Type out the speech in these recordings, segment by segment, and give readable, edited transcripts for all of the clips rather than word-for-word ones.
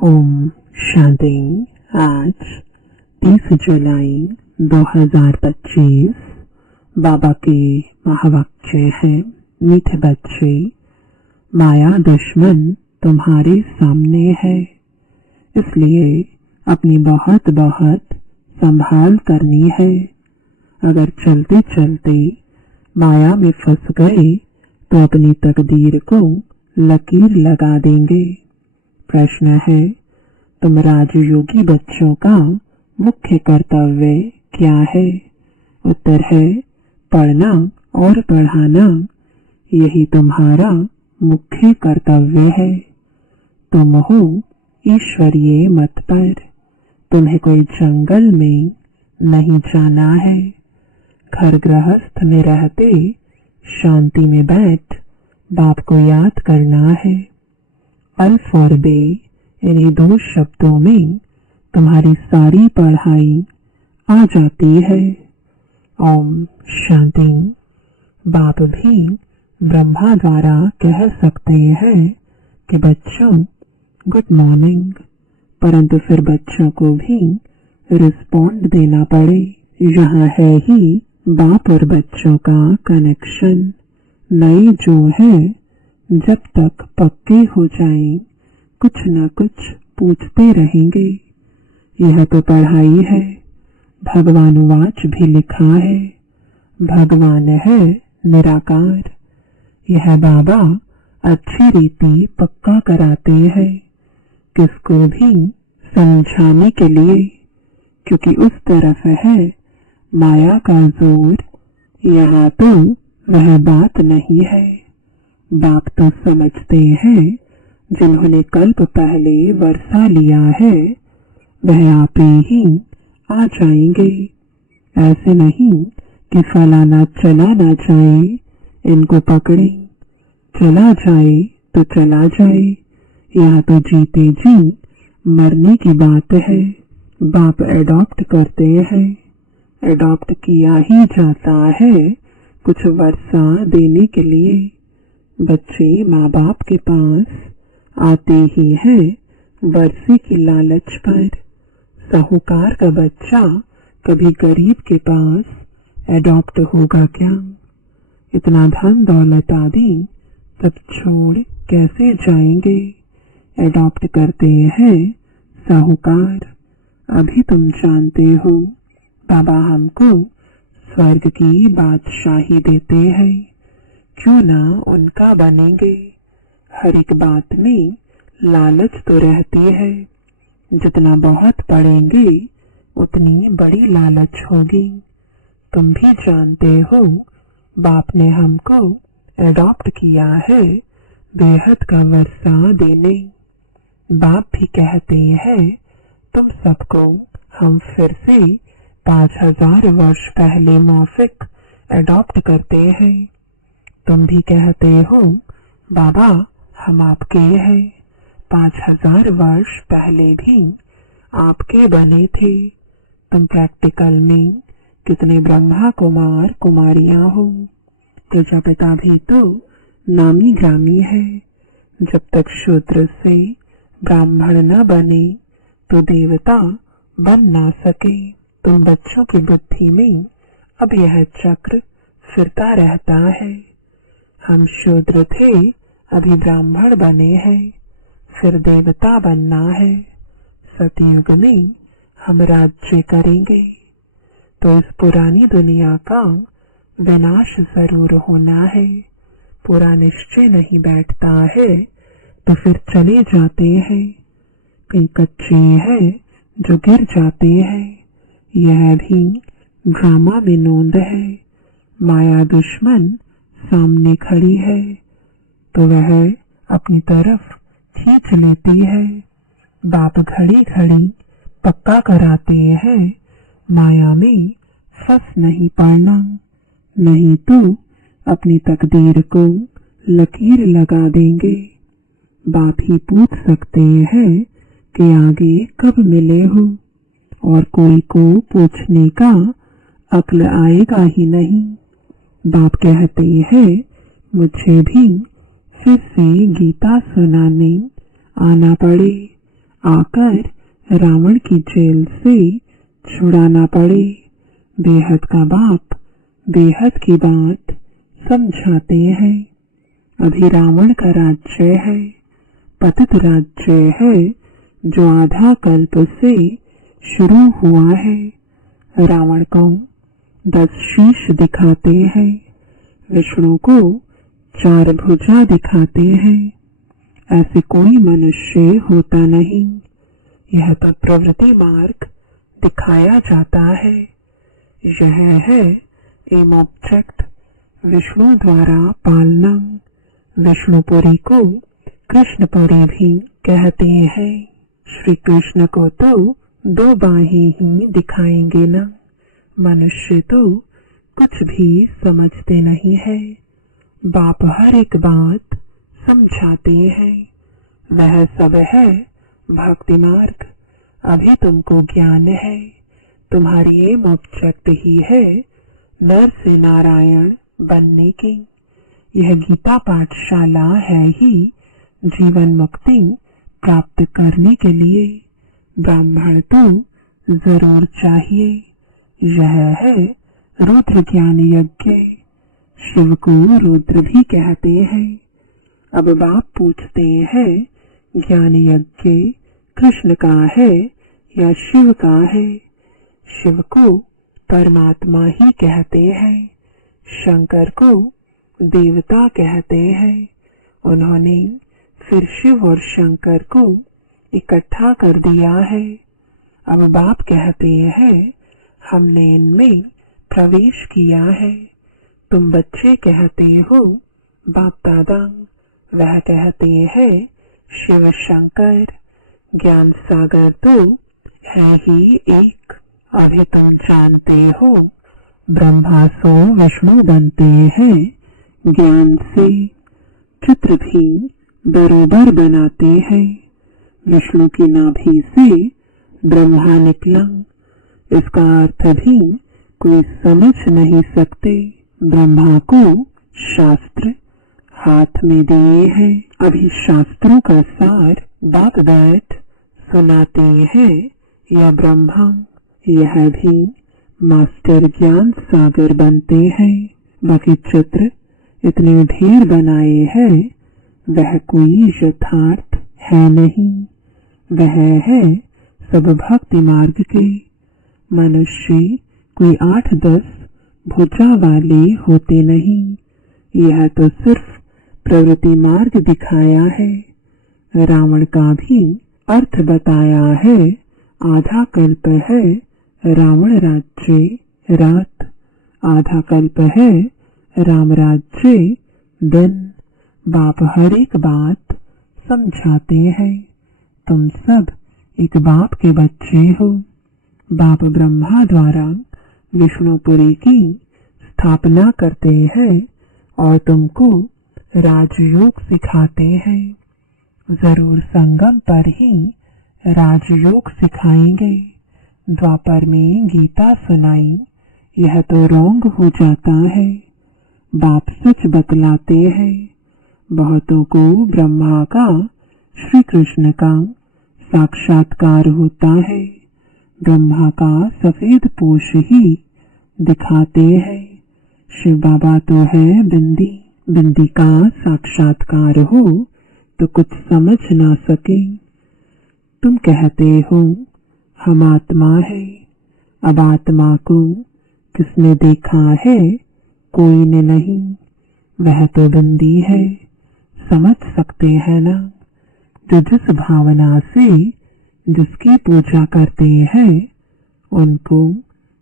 ओम शांति। आज 30 जुलाई 2025 बाबा के महावाक्य है। मीठे बच्चे, माया दुश्मन तुम्हारे सामने है, इसलिए अपनी बहुत बहुत संभाल करनी है। अगर चलते चलते माया में फंस गए तो अपनी तकदीर को लकीर लगा देंगे। प्रश्न है, तुम राजयोगी बच्चों का मुख्य कर्तव्य क्या है? उत्तर है, पढ़ना और पढ़ाना। यही तुम्हारा मुख्य कर्तव्य है। तुम हो ईश्वरीय मत पर। तुम्हें कोई जंगल में नहीं जाना है। घर गृहस्थ में रहते शांति में बैठ बाप को याद करना है। अल्फ और बे, इन्हीं दो शब्दों में तुम्हारी सारी पढ़ाई आ जाती है। ओम शांति। बाप भी ब्रह्मा द्वारा कह सकते हैं कि बच्चों गुड मॉर्निंग, परंतु फिर बच्चों को भी रिस्पॉन्ड देना पड़े। यहाँ है ही बाप और बच्चों का कनेक्शन। नए जो है, जब तक पक्के हो जाएं, कुछ न कुछ पूछते रहेंगे। यह तो पढ़ाई है। भगवानुवाच भी लिखा है, भगवान है निराकार। यह बाबा अच्छी रीति पक्का कराते हैं, किसको भी समझाने के लिए, क्योंकि उस तरफ है माया का जोर। यहाँ तो वह बात नहीं है। बाप तो समझते हैं, जिन्होंने कल्प पहले वर्षा लिया है वह आप ही आ जाएंगे। ऐसे नहीं कि फलाना चला ना जाए, इनको पकड़े, चला जाए तो चला जाए। यहाँ तो जीते जी मरने की बात है। बाप एडॉप्ट करते हैं। एडॉप्ट किया ही जाता है कुछ वर्षा देने के लिए। बच्चे माँ बाप के पास आते ही हैं वर्षे की लालच पर। साहूकार का बच्चा कभी गरीब के पास एडॉप्ट होगा क्या? इतना धन दौलत आदि तब छोड़ कैसे जाएंगे? एडॉप्ट करते हैं साहूकार। अभी तुम जानते हो बाबा हमको स्वर्ग की बादशाही देते हैं, क्यों ना उनका बनेंगे। हर एक बात में लालच तो रहती है। जितना बहुत पढ़ेंगे उतनी बड़ी लालच होगी। तुम भी जानते हो बाप ने हमको एडॉप्ट किया है बेहद का वर्षा देने। बाप भी कहते हैं तुम सबको हम फिर से 5000 वर्ष पहले मौफिक एडॉप्ट करते हैं। तुम भी कहते हो बाबा हम आपके हैं। 5000 वर्ष पहले भी आपके बने थे। तुम प्रैक्टिकल में कितने ब्रह्मा कुमार कुमारियां हो। प्रजापिता भी तो नामी ग्रामी है। जब तक शूद्र से ब्राह्मण न बने तो देवता बन ना सके। तुम बच्चों की बुद्धि में अब यह चक्र फिरता रहता है। हम शूद्र थे, अभी ब्राह्मण बने हैं, फिर देवता बनना है। सतयुग में हम राज्य करेंगे। तो इस पुरानी दुनिया का विनाश जरूर होना है। पूरा निश्चय नहीं बैठता है तो फिर चले जाते हैं। कई कच्चे हैं जो गिर जाते हैं। यह भी ड्रामा में नोंद है। माया दुश्मन सामने खड़ी है तो वह अपनी तरफ खींच लेती है। बाप घड़ी घड़ी पक्का कराते हैं माया में फंस नहीं पड़ना, नहीं तो अपनी तकदीर को लकीर लगा देंगे। बाप ही पूछ सकते हैं कि आगे कब मिले हो, और कोई को पूछने का अक्ल आएगा ही नहीं। बाप कहते हैं मुझे भी फिर से गीता सुनाने आना पड़े। आकर रावण की जेल से छुड़ाना पड़े। बेहद का बाप बेहद की बात समझाते हैं। अभी रावण का राज्य है, पतित राज्य है, जो आधा कल्प से शुरू हुआ है। रावण को 10 शीश दिखाते हैं, विष्णु को 4 भुजा दिखाते हैं। ऐसे कोई मनुष्य होता नहीं। यह तो प्रवृत्ति मार्ग दिखाया जाता है। यह है एम ऑब्जेक्ट, विष्णु द्वारा पालना। विष्णुपुरी को कृष्णपुरी भी कहते हैं। श्री कृष्ण को तो 2 बाहें ही दिखाएंगे ना। मनुष्य तो कुछ भी समझते नहीं है। बाप हर एक बात समझाते हैं। वह सब है भक्ति मार्ग। अभी तुमको ज्ञान है। तुम्हारी एम ऑब्जेक्ट ही है नर से नारायण बनने की। यह गीता पाठशाला है ही जीवन मुक्ति प्राप्त करने के लिए। ब्राह्मण तो जरूर चाहिए। यह है रुद्र ज्ञान यज्ञ। शिव को रुद्र भी कहते हैं। अब बाप पूछते हैं, ज्ञान यज्ञ कृष्ण का है या शिव का है? शिव को परमात्मा ही कहते हैं, शंकर को देवता कहते हैं। उन्होंने फिर शिव और शंकर को इकट्ठा कर दिया है। अब बाप कहते हैं, हमने इनमें प्रवेश किया है। तुम बच्चे कहते हो बाप दादा, वह कहते हैं शिव शंकर। ज्ञान सागर तो है ही एक। अभी तुम जानते हो ब्रह्मा सो विष्णु बनते हैं ज्ञान से। चित्र भी बरोबर बनाते हैं। विष्णु की नाभि से ब्रह्मा निकला। इसका अर्थ भी कोई समझ नहीं सकते। ब्रह्मा को शास्त्र हाथ में दिए हैं। अभी शास्त्रों का सार बाप बैठ सुनाते हैं या ब्रह्मा। यह भी मास्टर ज्ञान सागर बनते हैं। बाकी चित्र इतने ढेर बनाए हैं, वह कोई यथार्थ है नहीं। वह है सब भक्ति मार्ग के। मनुष्य कोई 8-10 भुजा वाले होते नहीं। यह तो सिर्फ प्रवृत्ति मार्ग दिखाया है। रावण का भी अर्थ बताया है। आधा कल्प है रावण राज्य रात, आधा कल्प है राम राज्य दिन। बाप हर एक बात समझाते हैं। तुम सब एक बाप के बच्चे हो। बाप ब्रह्मा द्वारा विष्णुपुरी की स्थापना करते हैं और तुमको राजयोग सिखाते हैं। जरूर संगम पर ही राजयोग सिखाएंगे। द्वापर में गीता सुनाई, यह तो रोंग हो जाता है। बाप सच बतलाते हैं। बहुतों को ब्रह्मा का श्री कृष्ण का साक्षात्कार होता है। ब्रह्मा का सफेद पोष ही दिखाते हैं। शिव बाबा तो है बिंदी। बिंदी का साक्षात्कार हो तो कुछ समझ ना सके। तुम कहते हो हम आत्मा है। अब आत्मा को किसने देखा है? कोई ने नहीं। वह तो बिंदी है। समझ सकते हैं ना? जो जिस भावना से जिसकी पूजा करते हैं, उनको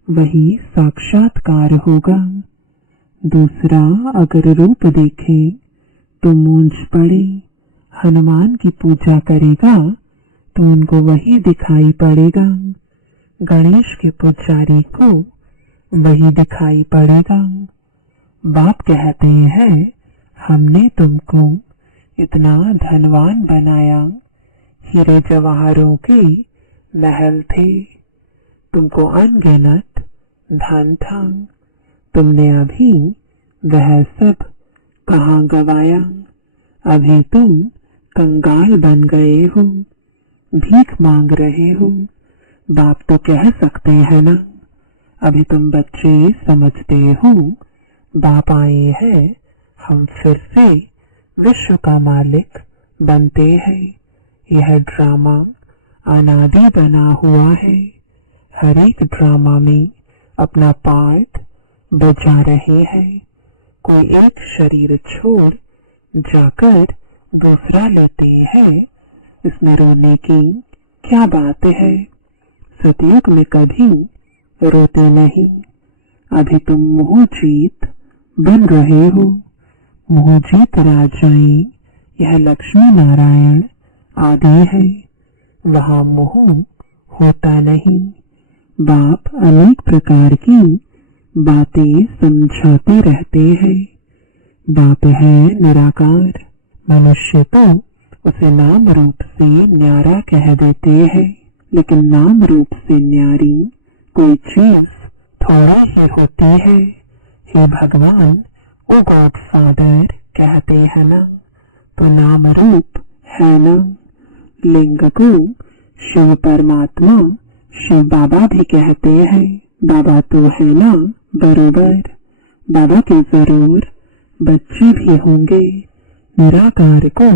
वही साक्षात्कार होगा। दूसरा अगर रूप देखे तो मूंछ पड़े। हनुमान की पूजा करेगा तो उनको वही दिखाई पड़ेगा। गणेश के पुजारी को वही दिखाई पड़ेगा। बाप कहते हैं, हमने तुमको इतना धनवान बनाया। हीरे जवाहरों के महल थे। तुमको अनगिनत धन था। तुमने अभी वह सब कहाँ गवाया? अभी तुम कंगाल बन गए हो। भीख मांग रहे हो। बाप तो कह सकते हैं ना, अभी तुम बच्चे समझते हो बाप आए हैं, हम फिर से विश्व का मालिक बनते हैं। यह ड्रामा अनादि बना हुआ है। हर एक ड्रामा में अपना पार्ट बजा रहे हैं। कोई एक शरीर छोड़ जाकर दूसरा लेते हैं। इसमें रोने की क्या बात है? सतयुग में कभी रोते नहीं। अभी तुम मोहजीत बन रहे हो। मोहजीत राजाएं यह लक्ष्मी नारायण आदि है। वहां मोह होता नहीं। बाप अनेक प्रकार की बातें समझाते रहते हैं। बाप है निराकार। मनुष्य तो उसे नाम रूप से न्यारा कह देते हैं, लेकिन नाम रूप से न्यारी कोई चीज थोड़ी ही होती है। हे भगवान, ओ गॉड फादर कहते हैं ना, तो नाम रूप है ना। लिंग को शिव परमात्मा, शिव बाबा भी कहते हैं। बाबा तो है ना बरोबर। बाबा के जरूर बच्चे भी होंगे। निराकार को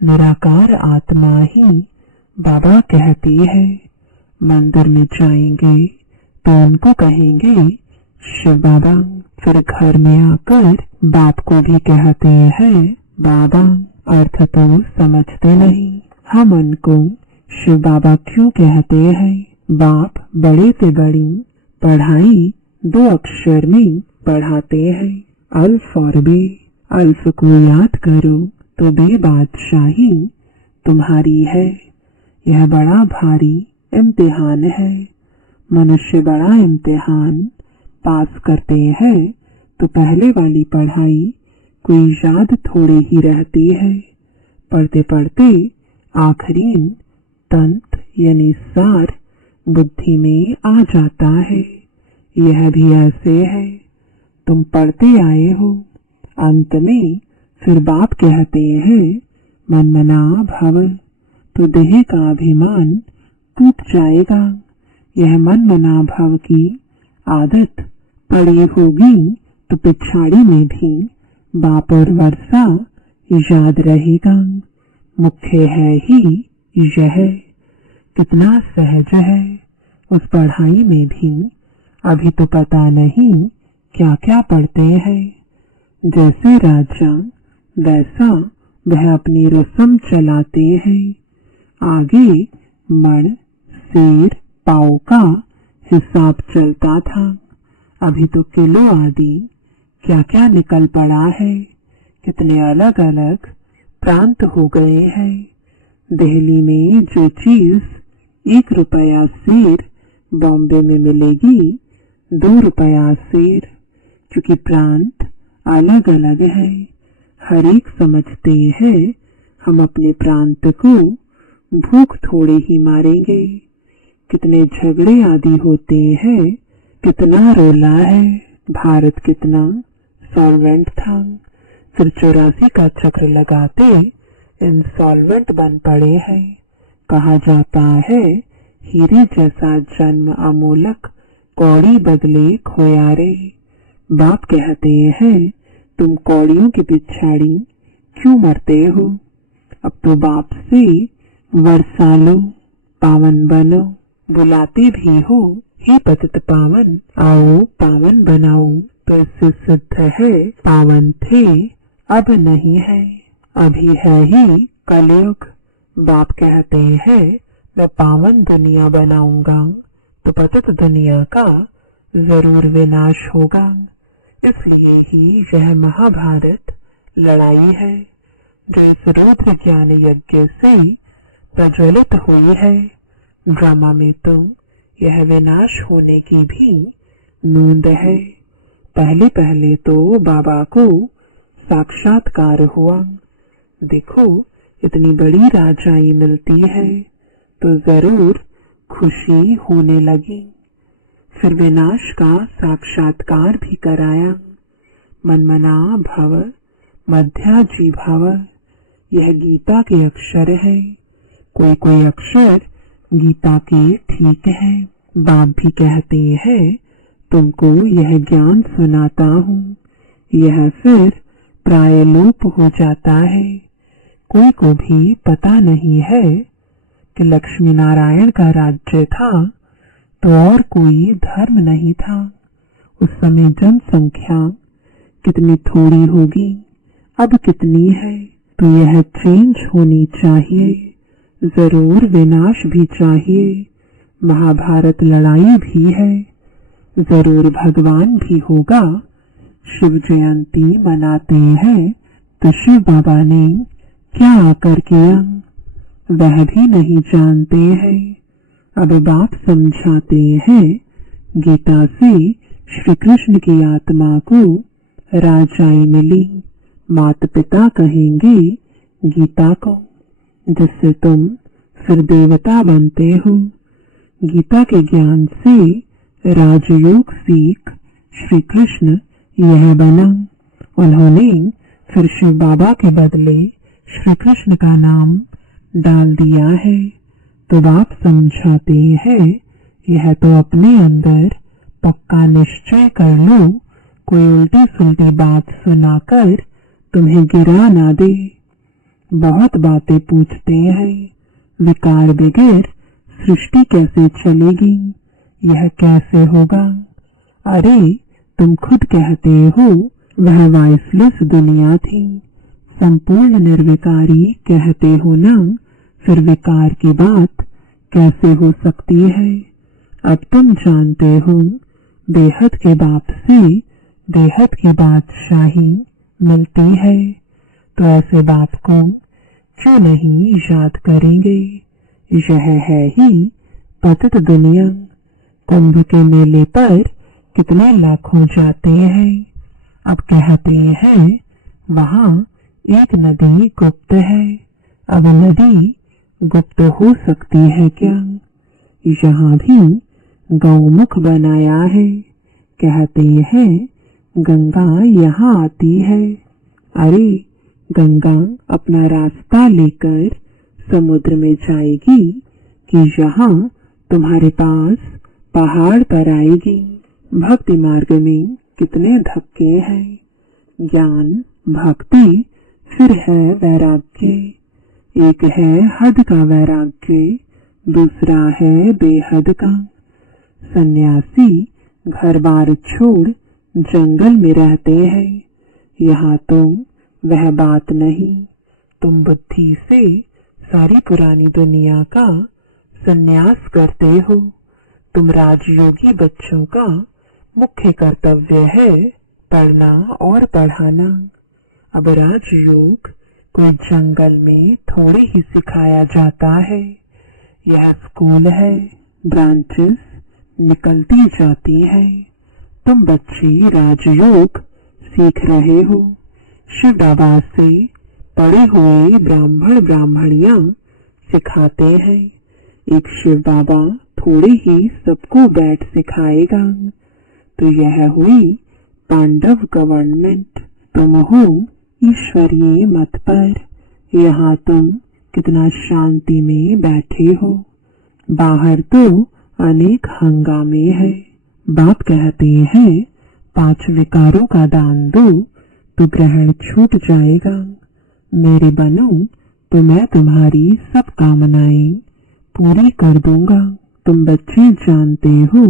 निराकार आत्मा ही बाबा कहती है। मंदिर में जाएंगे तो उनको कहेंगे शिव बाबा, फिर घर में आकर बाप को भी कहते हैं बाबा। अर्थ तो समझते नहीं। हम उनको शिव बाबा क्यों कहते हैं? बाप बड़े से बड़ी पढ़ाई 2 अक्षर में पढ़ाते हैं, अल्फ और बे। अल्फ को याद करो तो बे बादशाही तुम्हारी है। यह बड़ा भारी इम्तिहान है। मनुष्य बड़ा इम्तिहान पास करते हैं तो पहले वाली पढ़ाई कोई याद थोड़ी ही रहती है। पढ़ते पढ़ते आखिरी तंत यानी सार बुद्धि में आ जाता है। यह भी ऐसे है। तुम पढ़ते आए हो, अंत में फिर बाप कहते हैं मनमना भव, तो देह का अभिमान टूट जाएगा। यह मनमना भव की आदत पड़ी होगी तो पिछाड़ी में भी बाप और वर्षा याद रहेगा। मुख्य है ही यह। कितना सहज है उस पढ़ाई में भी। अभी तो पता नहीं क्या क्या पढ़ते हैं। जैसे राजा वैसा वह अपनी रस्म चलाते हैं। आगे मण, सेर, पाव का हिसाब चलता था। अभी तो किलो आदि क्या क्या निकल पड़ा है। कितने अलग अलग प्रांत हो गए हैं। दिल्ली में जो चीज 1 रुपया सेर बॉम्बे में मिलेगी 2 रुपया सेर। क्योंकि प्रांत अलग अलग है। हर एक समझते हैं हम अपने प्रांत को भूख थोड़े ही मारेंगे। कितने झगड़े आदि होते हैं। कितना रोला है। भारत कितना सॉल्वेंट था, फिर 84 का चक्र लगाते इंसॉल्वेंट बन पड़े हैं। कहा जाता है हीरे जैसा जन्म अमोलक, कौड़ी बदले खोया रे। बाप कहते हैं तुम कौड़ियों की पिछाड़ी क्यों मरते हो? अब तो बाप से वर्षा लो, पावन बनो। बुलाते भी हो हे पतित पावन, आओ पावन बनाओ। तो इससे सिद्ध है पावन थे अब नहीं है, अभी है ही कलयुग। बाप कहते हैं मैं पावन दुनिया बनाऊंगा तो पतित दुनिया का जरूर विनाश होगा। इसलिए ही यह महाभारत लड़ाई है जो इस रुद्र ज्ञान यज्ञ से प्रज्वलित हुई है। ड्रामा में तो यह विनाश होने की भी नोंद है। पहले पहले तो बाबा को साक्षात्कार हुआ। देखो इतनी बड़ी राजाई मिलती है तो जरूर खुशी होने लगी। फिर विनाश का साक्षात्कार भी कराया। मनमना भव, मध्याजी भव, यह गीता के अक्षर है। कोई कोई अक्षर गीता के ठीक है। बाप भी कहते हैं तुमको यह ज्ञान सुनाता हूँ, यह फिर प्राय लोप हो जाता है। कोई को भी पता नहीं है कि लक्ष्मी नारायण का राज्य था तो और कोई धर्म नहीं था। उस समय जनसंख्या कितनी थोड़ी होगी, अब कितनी है। तो यह चेंज होनी चाहिए, जरूर विनाश भी चाहिए। महाभारत लड़ाई भी है, जरूर भगवान भी होगा। शिव जयंती मनाते हैं तो शिव बाबा ने क्या आकर किया वह भी नहीं जानते हैं। अब बाप समझाते हैं गीता से श्री कृष्ण की आत्मा को राजाई मिली। माता पिता कहेंगे गीता को, जिससे तुम फिर देवता बनते हो। गीता के ज्ञान से राजयोग सीख श्री कृष्ण यह बना। उन्होंने फिर शिव बाबा के बदले श्री कृष्ण का नाम डाल दिया है। तो बाप समझाते हैं यह तो अपने अंदर पक्का निश्चय कर लो, कोई उल्टी सुल्टी बात सुनाकर तुम्हें गिरा ना दे। बहुत बातें पूछते हैं, विकार बगैर सृष्टि कैसे चलेगी, यह कैसे होगा। अरे तुम खुद कहते हो वह वाइसलेस दुनिया थी, संपूर्ण निर्विकारी कहते हो ना, फिर विकार की बात कैसे हो सकती है। अब तुम जानते हो बेहद के बाप से बेहद की बादशाही मिलती है, तो ऐसे बाप को क्यों नहीं याद करेंगे। यह है ही पतित दुनिया। कुंभ के मेले पर कितने लाखों जाते हैं। अब कहते हैं वहाँ एक नदी गुप्त है। अब नदी गुप्त हो सकती है क्या? यहाँ भी गौमुख बनाया है। कहते हैं गंगा यहाँ आती है। अरे गंगा अपना रास्ता लेकर समुद्र में जाएगी कि यहाँ तुम्हारे पास पहाड़ पर आएगी। भक्ति मार्ग में कितने धक्के हैं। ज्ञान, भक्ति, फिर है वैराग्य। एक है हद का वैराग्य, दूसरा है बेहद का। सन्यासी घर बार छोड़ जंगल में रहते हैं। यहाँ तो वह बात नहीं। तुम बुद्धि से सारी पुरानी दुनिया का सन्यास करते हो। तुम राजयोगी बच्चों का मुख्य कर्तव्य है पढ़ना और पढ़ाना। अब राजयोग कोई जंगल में थोड़ी ही सिखाया जाता है। यह स्कूल है, ब्रांचेस निकलती जाती है। तुम बच्चे राजयोग सीख रहे हो। शिव बाबा से पढ़े हुए ब्राह्मण ब्राह्मणियां सिखाते हैं। एक शिव बाबा थोड़े ही सबको बैठ सिखाएगा। तो यह हुई पांडव गवर्नमेंट। तुम हो ईश्वरीय मत पर। यहाँ तुम कितना शांति में बैठे हो। बाहर तो अनेक हंगामे है। बाप कहते हैं 5 विकारों का दान दो तो ग्रहण छूट जाएगा। मेरे बनो तो मैं तुम्हारी सब कामनाएं पूरी कर दूंगा। तुम बच्चे जानते हो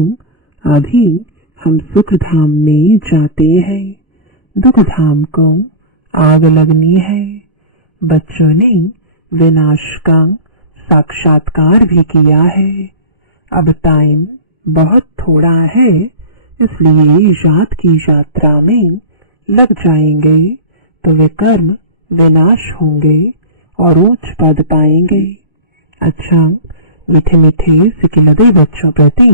अभी हम सुख धाम में जाते हैं, दुख धाम को आग लगनी है। बच्चों ने विनाश का साक्षात्कार भी किया है। अब टाइम बहुत थोड़ा है, इसलिए याद की यात्रा में लग जाएंगे तो वे कर्म विनाश होंगे और उच्च पद पाएंगे। अच्छा, मीठे मीठे सिकिलदे बच्चों प्रति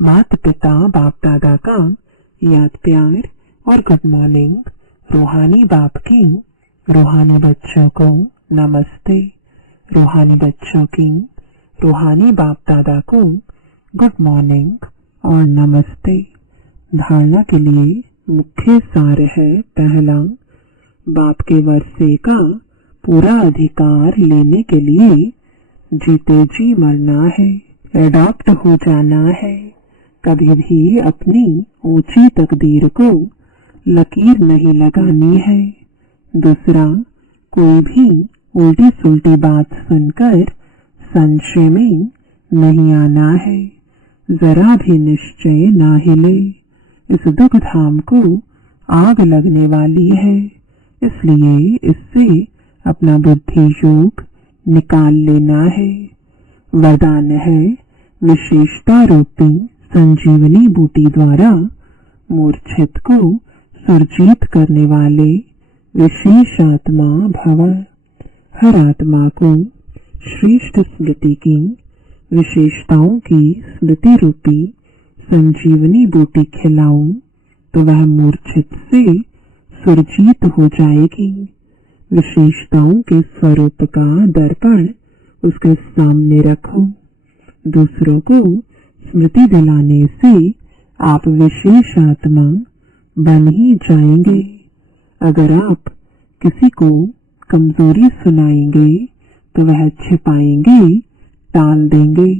माता पिता बाप दादा का याद प्यार और गुड मॉर्निंग। रूहानी बाप की रूहानी बच्चों को नमस्ते। रूहानी बच्चों की रूहानी बाप दादा को गुड मॉर्निंग और नमस्ते। धारणा के लिए मुख्य सार है, पहला, बाप के वर्षे का पूरा अधिकार लेने के लिए जीते जी मरना है, एडॉप्ट हो जाना है। कभी भी अपनी ऊंची तकदीर को लकीर नहीं लगानी है। दूसरा, कोई भी उल्टी सुलटी बात सुनकर संशय में नहीं आना है। जरा भी निश्चय ना हिले, इस दुख धाम को आग लगने वाली है, इसलिए इससे अपना बुद्धि योग निकाल लेना है। वरदान है विशेषता रूपी संजीवनी बूटी द्वारा मूर्छित को सुरजीत करने वाले विशेष आत्मा भव। हर आत्मा को श्रेष्ठ स्मृति की विशेषताओं की स्मृति रूपी संजीवनी बूटी खिलाऊं तो वह मूर्छित से सुरजीत हो जाएगी। विशेषताओं के स्वरूप का दर्पण उसके सामने रखो। दूसरों को स्मृति दिलाने से आप विशेष आत्मा बन ही जाएंगे। अगर आप किसी को कमजोरी सुनाएंगे तो वह छिपाएंगे, टाल देंगे।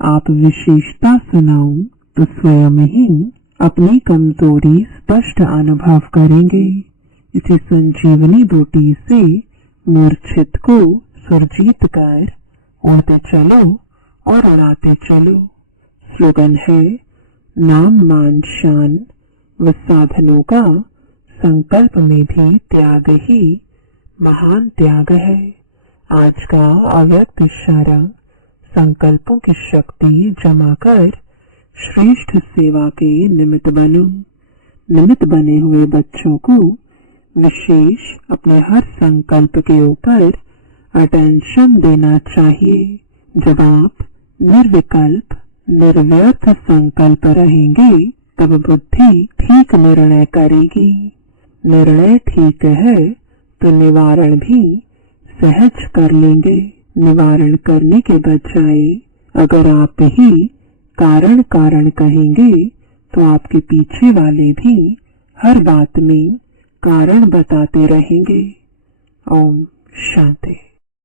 आप विशेषता सुनाओ तो स्वयं ही अपनी कमजोरी स्पष्ट अनुभव करेंगे। इसी संजीवनी बूटी से मूर्छित को सुरजीत कर उड़ते चलो और उड़ाते चलो। स्लोगन है नाम मान शान व साधनों का संकल्प में भी त्याग ही महान त्याग है। आज का अव्यक्त इशारा संकल्पों की शक्ति जमा कर श्रेष्ठ सेवा के निमित्त बनो। निमित्त बने हुए बच्चों को विशेष अपने हर संकल्प के ऊपर अटेंशन देना चाहिए। जब आप निर्विकल्प निर्व्यर्थ संकल्प रहेंगे तब बुद्धि ठीक निर्णय करेगी। निर्णय ठीक है तो निवारण भी सहज कर लेंगे। निवारण करने के बजाय अगर आप ही कारण कारण कहेंगे तो आपके पीछे वाले भी हर बात में कारण बताते रहेंगे। ओम शांति।